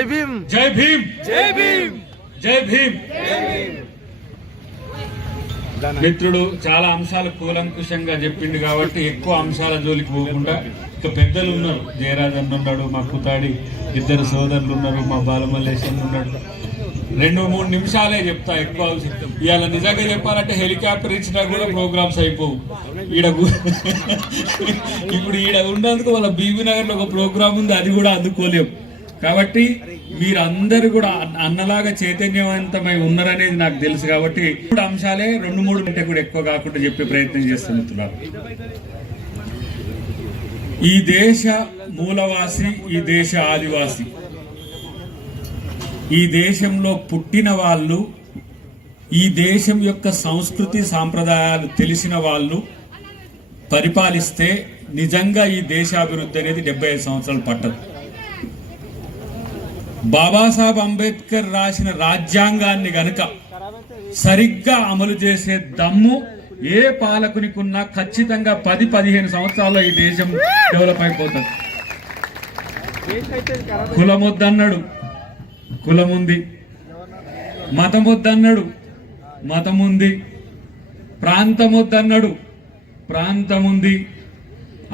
జై భీమ్. జై భీమ్. జై భీమ్. జై భీమ్. మిత్రుడు చాలా అంశాలు కూలంకుషంగా చెప్పిండు కాబట్టి ఎక్కువ అంశాల జోలికి పోకుండా ఇక పెద్దలు ఉన్నారు. జయరాజన్ ఉన్నాడు మా కుతాడి ఇద్దరు సోదరులు ఉన్నారు మా బాలమల్లేశం ఉన్నాడు. రెండు మూడు నిమిషాలే చెప్తా ఎక్కువ. ఇవాళ నిజంగా చెప్పాలంటే హెలికాప్టర్ ఇచ్చినా కూడా ప్రోగ్రామ్స్ అయిపోవు. ఈడ ఇప్పుడు ఈడ ఉన్నందుకు వాళ్ళ బీబీ నగర్లో ఒక ప్రోగ్రామ్ ఉంది అది కూడా అందుకోలేం. కాబట్టి మీరందరూ కూడా అన్న- అన్నలాగా చైతన్యవంతమై ఉన్నారనేది నాకు తెలుసు కాబట్టి మూడు అంశాలే రెండు మూడు కంటే కూడా ఎక్కువ కాకుండా చెప్పే ప్రయత్నం చేస్తున్నారు ఈ దేశ మూలవాసి ఈ దేశ ఆదివాసి. ఈ దేశంలో పుట్టిన వాళ్ళు ఈ దేశం యొక్క సంస్కృతి సాంప్రదాయాలు తెలిసిన వాళ్ళు పరిపాలిస్తే నిజంగా ఈ దేశాభివృద్ధి అనేది డెబ్బై ఐదు సంవత్సరాలు పట్టదు. బాబాసాహెబ్ అంబేద్కర్ రాసిన రాజ్యాంగాన్ని గనుక సరిగ్గా అమలు చేసే దమ్ము ఏ పాలకునికున్నా ఖచ్చితంగా పది పదిహేను సంవత్సరాల్లో ఈ దేశం డెవలప్ అయిపోతుంది. కులం వద్దన్నాడు కులం ఉంది మతం వద్దన్నాడు మతం ఉంది ప్రాంతం వద్దన్నాడు ప్రాంతం ఉంది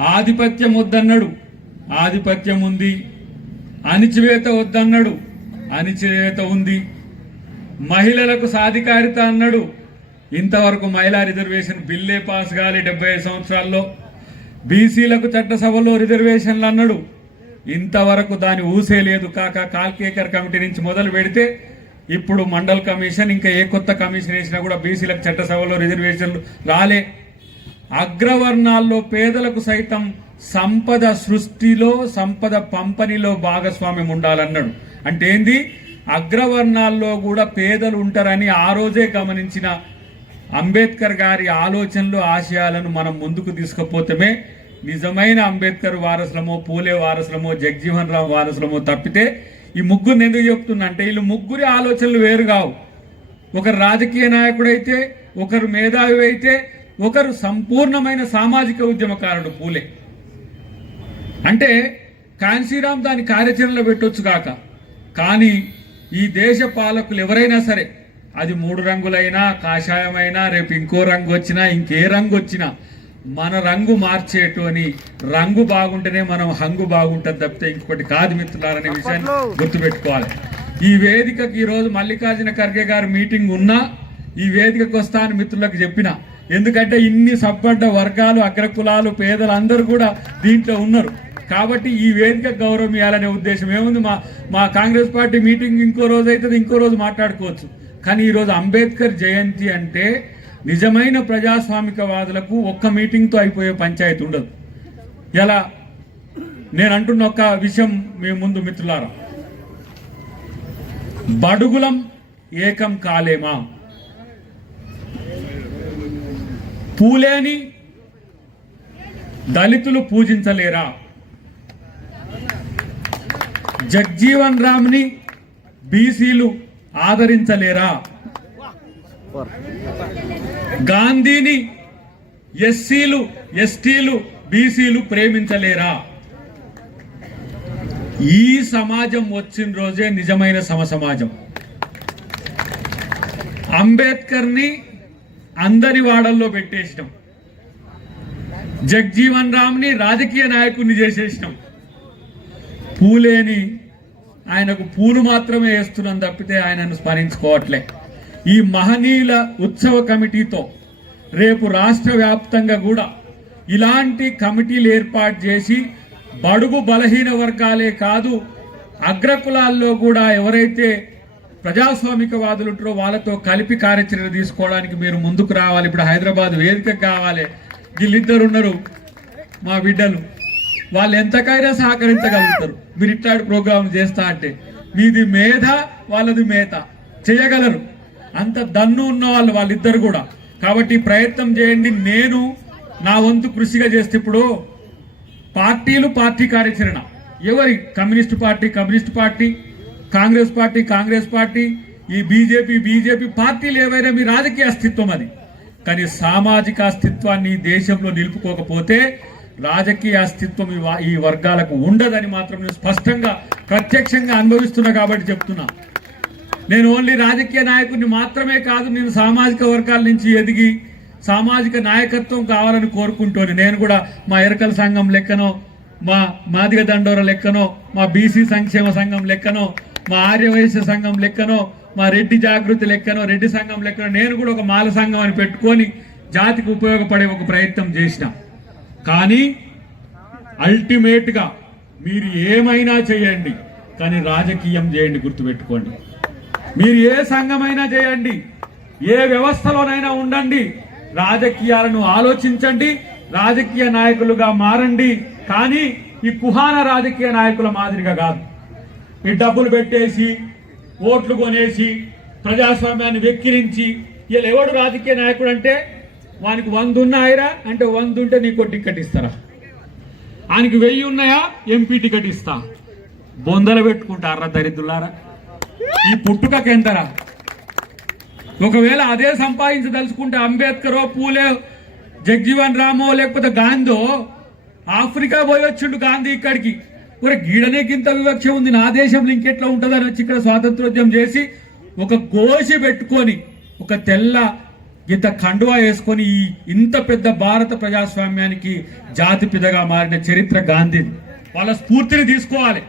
ఆధిపత్యం వద్దన్నాడు ఆధిపత్యం ఉంది అణిచివేత వద్దన్నాడు. అణిచివేత ఉంది. మహిళలకు సాధికారిత అన్నాడు. ఇంతవరకు మహిళా రిజర్వేషన్ బిల్లే పాస్ కాలి డెబ్బై ఐదు సంవత్సరాల్లో. బీసీలకు చట్టసభలో రిజర్వేషన్లు అన్నాడు. ఇంతవరకు దాని ఊసే లేదు. కాక కాల్కేకర్ కమిటీ నుంచి మొదలు పెడితే ఇప్పుడు మండల్ కమిషన్ ఇంకా ఏ కొత్త కమిషన్ వేసినా కూడా బీసీలకు చట్టసభలో రిజర్వేషన్లు రాలే. అగ్రవర్ణాల్లో పేదలకు సైతం సంపద సృష్టిలో సంపద పంపిణీలో భాగస్వామ్యం ఉండాలన్నాడు. అంటే ఏంది? అగ్రవర్ణాల్లో కూడా పేదలు ఉంటారని ఆ రోజే గమనించిన అంబేద్కర్ గారి ఆలోచనలు ఆశయాలను మనం ముందుకు తీసుకుపోతమే నిజమైన అంబేద్కర్ వారసులమో పూలే వారసులమో జగ్జీవన్ రామ్ వారసులమో తప్పితే ఈ ముగ్గురిని ఎందుకు చెప్తున్నా? అంటే వీళ్ళు ముగ్గురి ఆలోచనలు వేరు కావు. ఒకరు రాజకీయ నాయకుడైతే ఒకరు మేధావి అయితే ఒకరు సంపూర్ణమైన సామాజిక ఉద్యమకారుడు పూలే. అంటే కాన్సీరామ్ దాని కార్యాచరణలో పెట్టొచ్చు కాక. కానీ ఈ దేశ పాలకులు ఎవరైనా సరే అది మూడు రంగులైనా కాషాయమైనా రేపు ఇంకో రంగు వచ్చినా ఇంకే రంగు వచ్చినా మన రంగు మార్చేటోని రంగు బాగుంటేనే మనం హంగు బాగుంటుంది తప్పితే ఇంకొకటి కాదు మిత్రులారనే విషయాన్ని గుర్తుపెట్టుకోవాలి. ఈ వేదికకి ఈరోజు మల్లికార్జున ఖర్గే గారి మీటింగ్ ఉన్నా ఈ వేదికకు వస్తా అని మిత్రులకు చెప్పిన ఎందుకంటే ఇన్ని సబ్బడ్డ వర్గాలు అగ్రకులాలు పేదలు అందరూ కూడా దీంట్లో ఉన్నారు. కాబట్టి ఈ వేదిక గౌరవం ఇవ్వాలనే ఉద్దేశం. ఏముంది? మా మా కాంగ్రెస్ పార్టీ మీటింగ్ ఇంకో రోజు అవుతుంది ఇంకో రోజు మాట్లాడుకోవచ్చు. కానీ ఈరోజు అంబేద్కర్ జయంతి అంటే నిజమైన ప్రజాస్వామికవాదులకు ఒక్క మీటింగ్తో అయిపోయే పంచాయతీ ఉండదు. ఎలా? నేను అంటున్న ఒక విషయం మీ ముందు మిత్రులారా. బడుగులం ఏకం కాలేమా పూలేని దళితులు పూజించలేరా? జగ్జీవన్ రామ్ని బీసీలు ఆదరించలేరా? గాంధీని ఎస్సీలు ఎస్టీలు బీసీలు ప్రేమించలేరా? ఈ సమాజం వచ్చిన రోజే నిజమైన సమసమాజం. అంబేద్కర్ని అందరి వాడల్లో పెట్టేసినాం. జగ్జీవన్ రామ్ని రాజకీయ నాయకుడిని చేసేసినాం. పూలేని ఆయనకు పూలు మాత్రమే వేస్తున్నాం తప్పితే ఆయనను స్మరించుకోవట్లే. ఈ మహనీయుల ఉత్సవ కమిటీతో రేపు రాష్ట్ర వ్యాప్తంగా కూడా ఇలాంటి కమిటీలు ఏర్పాటు చేసి బడుగు బలహీన వర్గాలే కాదు అగ్రకులాల్లో కూడా ఎవరైతే ప్రజాస్వామికవాదులు ఉంటారో వాళ్ళతో కలిపి కార్యాచరణ తీసుకోవడానికి మీరు ముందుకు రావాలి. ఇప్పుడు హైదరాబాద్ వేదిక కావాలి. వీళ్ళిద్దరున్నారు మా బిడ్డలు. వాళ్ళు ఎంతకైనా సహకరించగలుగుతారు? మీరు ఇట్లాంటి ప్రోగ్రాం చేస్తా అంటే మీది మేధ వాళ్ళది మేత. చేయగలరు. అంత దన్ను ఉన్న వాళ్ళు వాళ్ళిద్దరు కూడా. కాబట్టి ప్రయత్నం చేయండి. నేను నా వంతు కృషిగా చేస్తే ఇప్పుడు పార్టీలు పార్టీ కార్యాచరణ. ఎవరి? Communist party communist party congress party congress party ఈ బీజేపీ బీజేపీ పార్టీలు ఏవైనా మీ రాజకీయ అస్తిత్వం అది. కానీ సామాజిక అస్తిత్వాన్ని దేశంలో నిలుపుకోకపోతే రాజకీయ అస్తిత్వం ఈ వర్గాలకు ఉండదని మాత్రం నేను స్పష్టంగా ప్రత్యక్షంగా అనుభవిస్తున్నా కాబట్టి చెప్తున్నా. నేను ఓన్లీ రాజకీయ నాయకుడిని మాత్రమే కాదు నేను సామాజిక వర్గాల నుంచి ఎదిగి సామాజిక నాయకత్వం కావాలని కోరుకుంటూనే నేను కూడా మా ఎరకల సంఘం లెక్కనో మా మాదిగ దండోర లెక్కనో మా బీసీ సంక్షేమ సంఘం లెక్కనో మా ఆర్యవైశ్య సంఘం లెక్కనో మా రెడ్డి జాగృతి లెక్కనో రెడ్డి సంఘం లెక్కనో నేను కూడా ఒక మాల సంఘం అని పెట్టుకొని జాతికి ఉపయోగపడే ఒక ప్రయత్నం చేసిన. కానీ అల్టిమేట్గా మీరు ఏమైనా చేయండి కానీ రాజకీయం చేయండి గుర్తుపెట్టుకోండి. మీరు ఏ సంఘమైనా చేయండి ఏ వ్యవస్థలోనైనా ఉండండి రాజకీయాలను ఆలోచించండి రాజకీయ నాయకులుగా మారండి కానీ ఈ కుహాన రాజకీయ నాయకుల మాదిరిగా కాదు. ఈ డబ్బులు పెట్టేసి ఓట్లు కొనేసి ప్రజాస్వామ్యాన్ని వెక్కిరించి వీళ్ళు ఎవడు రాజకీయ నాయకుడు అంటే వానికి వంద ఉన్నాయిరా అంటే వంద ఉంటే నీకు టికెట్ ఇస్తారా? ఆయనకి వెయ్యి ఉన్నాయా? ఎంపీ టికెట్ ఇస్తా. బొందలు పెట్టుకుంటారా దరిద్రులారా? ఈ పుట్టుకకి ఎంతరా? ఒకవేళ అదే సంపాదించదలుచుకుంటే అంబేద్కరో పూలే జగ్జీవన్ రామో లేకపోతే గాంధో ఆఫ్రికా పోయి వచ్చిండు గాంధీ ఇక్కడికి. మరి గీడనే గింత వివక్ష ఉంది. నా దేశంలో ఇంకెట్లా ఉంటుందని వచ్చి ఇక్కడ స్వాతంత్రోద్యమం చేసి ఒక గోషి పెట్టుకొని ఒక తెల్ల ఇంత కండువా వేసుకొని ఈ ఇంత పెద్ద భారత ప్రజాస్వామ్యానికి జాతి పిదగా మారిన చరిత్ర గాంధీది వాళ్ళ స్ఫూర్తిని తీసుకోవాలి.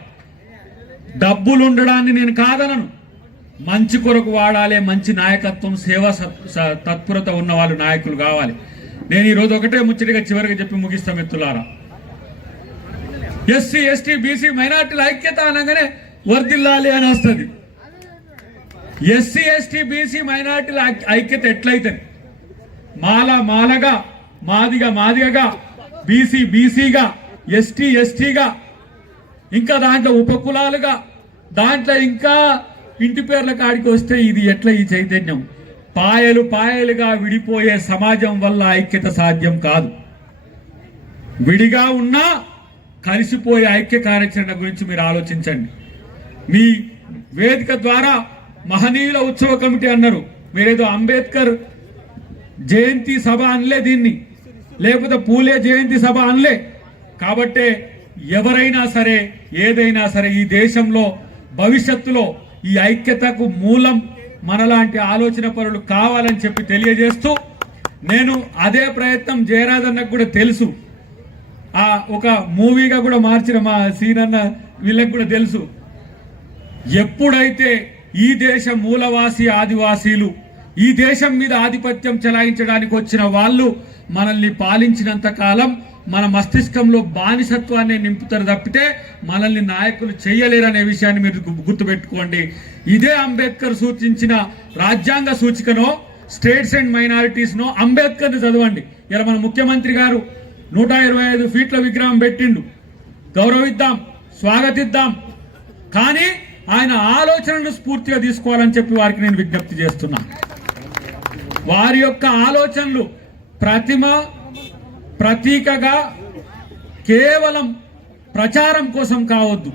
డబ్బులు ఉండడాన్ని నేను కాదనను. మంచి కొరకు వాడాలి మంచి నాయకత్వం సేవా సత్- స- తత్పరత ఉన్న వాళ్ళు నాయకులు కావాలి. నేను ఈరోజు ఒకటే ముచ్చటిగా చివరిగా చెప్పి ముగిస్తా మిత్రులారా. ఎస్సీ ఎస్టీ బీసీ మైనార్టీల ఐక్యత అనగానే వర్దిల్లాలి అని వస్తుంది. ఎస్సీ ఎస్టీ బీసీ మైనార్టీల ఐక్యత ఎట్లయితుంది? మాల మాలగా మాదిగా మాదిగగా బీసీ బీసీగా ఎస్టీ ఎస్టీగా ఇంకా దాంట్లో ఉపకులాలుగా దాంట్లో ఇంకా ఇంటి పేర్ల కాడికి వస్తే ఇది ఎట్లా ఈ చైతన్యం? పాయలు పాయలుగా విడిపోయే సమాజం వల్ల ఐక్యత సాధ్యం కాదు. విడిగా ఉన్నా కలిసిపోయే ఐక్య కార్యాచరణ గురించి మీరు ఆలోచించండి. మీ వేదిక ద్వారా మహనీయుల ఉత్సవ కమిటీ అన్నారు. మీరేదో అంబేద్కర్ జయంతి సభ అనలే దీన్ని. లేకపోతే పూలే జయంతి సభ అనలే. కాబట్టే ఎవరైనా సరే ఏదైనా సరే ఈ దేశంలో భవిష్యత్తులో ఈ ఐక్యతకు మూలం మనలాంటి ఆలోచన పరులు కావాలని చెప్పి తెలియజేస్తూ నేను అదే ప్రయత్నం జయరాజన్నకు కూడా తెలుసు. ఆ ఒక మూవీగా కూడా మార్చిన మా సీన్ అన్న వీళ్ళకి కూడా తెలుసు. ఎప్పుడైతే ఈ దేశ మూలవాసి ఆదివాసీలు ఈ దేశం మీద ఆధిపత్యం చెలాయించడానికి వచ్చిన వాళ్ళు మనల్ని పాలించినంత కాలం మన మస్తిష్కంలో బానిసత్వాన్ని నింపుతారు తప్పితే మనల్ని నాయకులు చేయలేరనే విషయాన్ని మీరు గు- గుర్తుపెట్టుకోండి. ఇదే అంబేద్కర్ సూచించిన రాజ్యాంగ సూచికను స్టేట్స్ అండ్ మైనారిటీస్ను అంబేద్కర్ని అంబేద్కర్ చదవండి. ఇలా మన ముఖ్యమంత్రి గారు నూట ఇరవై ఐదు ఫీట్ల విగ్రహం పెట్టిండు. గౌరవిద్దాం స్వాగతిద్దాం. కానీ ఆయన ఆలోచనను స్ఫూర్తిగా తీసుకోవాలని చెప్పి వారికి నేను విజ్ఞప్తి చేస్తున్నాను వారి యొక్క ఆలోచనలు ప్రతిమ ప్రతీకగా కేవలం ప్రచారం కోసం కావద్దు.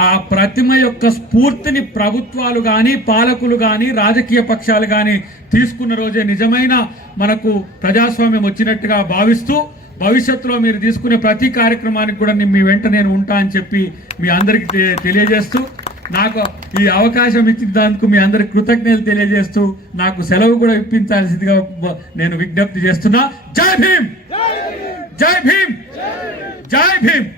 ఆ ప్రతిమ యొక్క స్ఫూర్తిని ప్రభుత్వాలు కానీ పాలకులు కానీ రాజకీయ పక్షాలు కానీ తీసుకున్న రోజే నిజమైన మనకు ప్రజాస్వామ్యం వచ్చినట్టుగా భావిస్తూ భవిష్యత్తులో మీరు తీసుకునే ప్రతి కార్యక్రమానికి కూడా మీ వెంట నేను ఉంటా అని చెప్పి మీ అందరికి తె- తెలియజేస్తూ నాకు ఈ అవకాశం ఇచ్చిన దానికి మీ అందరికి కృతజ్ఞతలు తెలియజేస్తూ నాకు సెలవు కూడా ఇప్పించాల్సిందిగా నేను విజ్ఞప్తి చేస్తున్నా. జై భీమ్! జై భీమ్! జై భీమ్!